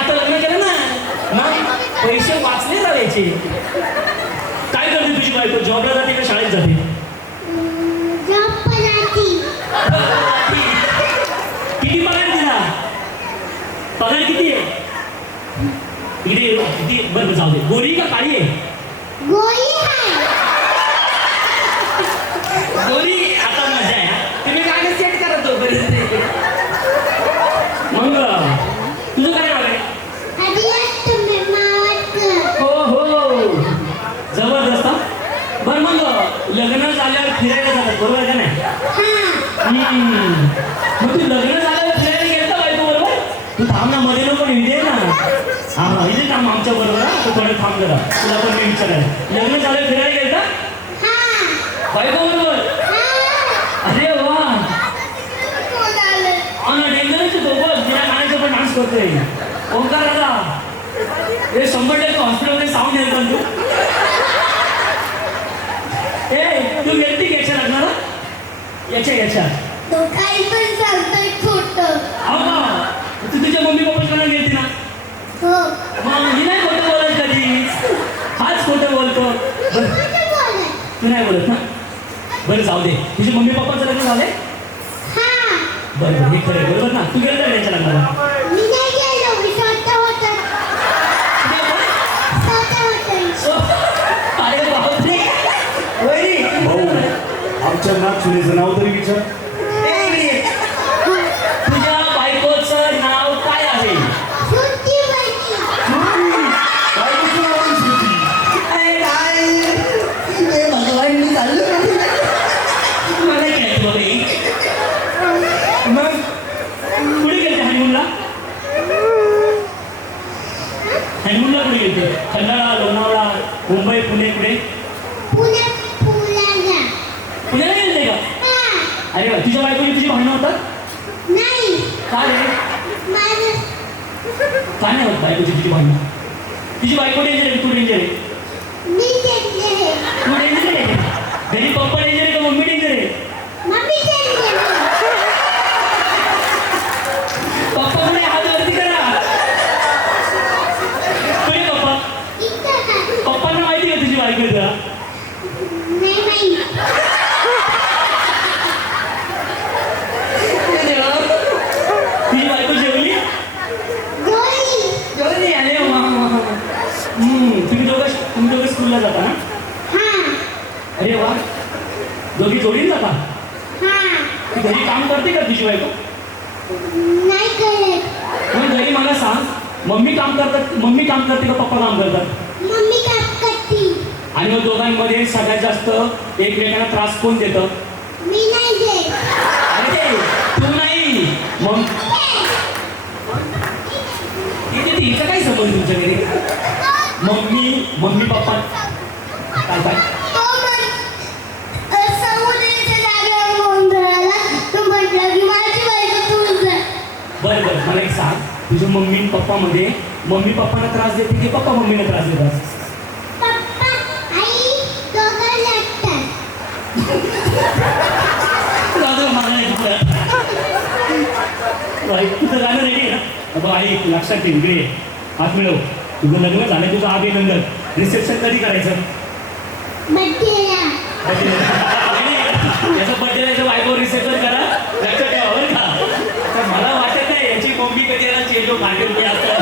आता लग्न केलं ना मग पैसे वाचले जायचे. काय करते तुझी बायको? जॉबला जाते का शाळेत जाते? किती पगार दिला? पगार किती आहे? इकडे किती? बरं जाऊ दे. गोरी का काळी आहे? गोरी. आता मजा आहे. तुम्ही काय सेट करत हो बरेच. मग तुझं काय नाव आहे? हो हो जबरदस्त. बरं मग लग्न झाल्यावर फिरायला जातात बरोबर का नाही? मग तू लग्न झाल्यावर फिरायला गेलता बायको बरोबर? तू थांब ना मध्ये नको इथे ना. हा इथे थांब आमच्या बरोबर. तू थोडं थांब जरा. तुला पण मी विचारायला. लग्न झाल्यावर फिरायला गेलता बायको बरोबर? अरे वा. डेंजरच दोघं तिला गाण्याचं पण डान्स करतोय. ओंकार दादा हे 100% हॉस्पिटलमध्ये साऊंड येतो तू. ए तू गेलती याच्या लग्नाला? याच्या तो काही पण सांगतोय खोटं. तू तुझ्या मम्मी पप्पाकडे गेलती ना? हो. मग मी नाही खोटं बोलत कधी. हाच खोटं बोलतो. तू नाही बोलत ना? बरं जाऊ दे. तुझे मम्मी पप्पाचं लग्न झालंय? बरं हे खरं बरोबर ना? तू गेलं का याच्या लग्नाला? मी नाही गेलो. मी स्वतः होतं. अरे बापरे. भाऊ आमच्या नागसुनेचं नाव तरी विचार. तुझ्या बायकोचं नाव काय आहे? बायकोचं नाव आहे श्रुती. मला काय बाबा. मग कुठे गेलते हनीमूनला? हनीमूनला कुठे गेलते? खंडाळा, लोणावळा, मुंबई, पुणे कुठे? पुण्याला गेलते का? अरे वा. तुझ्या बायकोची तुझी भांडणं होतात? काय रे? काय नाही होत बायकोची तुझी भांडणं? तुझी बायको डेंजर आहे तू डेंजर आहे? तू डेंजर आहे. घरी पप्पा डेंजर आहे का मम्मी डेंजर आहे? पप्पा पुढे हात वरती करा. कुठे पप्पा? पप्पांना माहिती आहे तुझी बायको आहे तुला? तुझी बायको जेवली? जेवली. अरे वा. तुम्ही दोघं स्कूलला जाता ना? अरे वा. दोघी जोडीन जाता? ती घरी काम करते का तुझी बायको? मग घरी मला सांग. मम्मी काम करते का पप्पा काम करतात? आणि मग दोघांमध्ये सगळ्यात जास्त एकमेकांना त्रास कोण देतं? अरे तू नाही. मग तिचा काय संबंध तुमच्या घरी? मम्मी पप्पा काय काय? बरं मला एक सांग. तुझ्या मम्मी पप्पामध्ये मम्मी पप्पांना त्रास देते की पप्पा मम्मीला त्रास देतात? तुझं गाणं रेडी आहे ना? बाबा आई लक्षात ठेव. इकडे हात मिळव. तुझं लग्न झालं. तुझं अभिनंदन. रिसेप्शन कधी करायचं? याचं बड्डे याचं बायको रिसेप्शन करा. लक्षात ठेवा बरं का. तर मला वाटत नाही याची मम्मी कधी याला चेंज काढून असतं.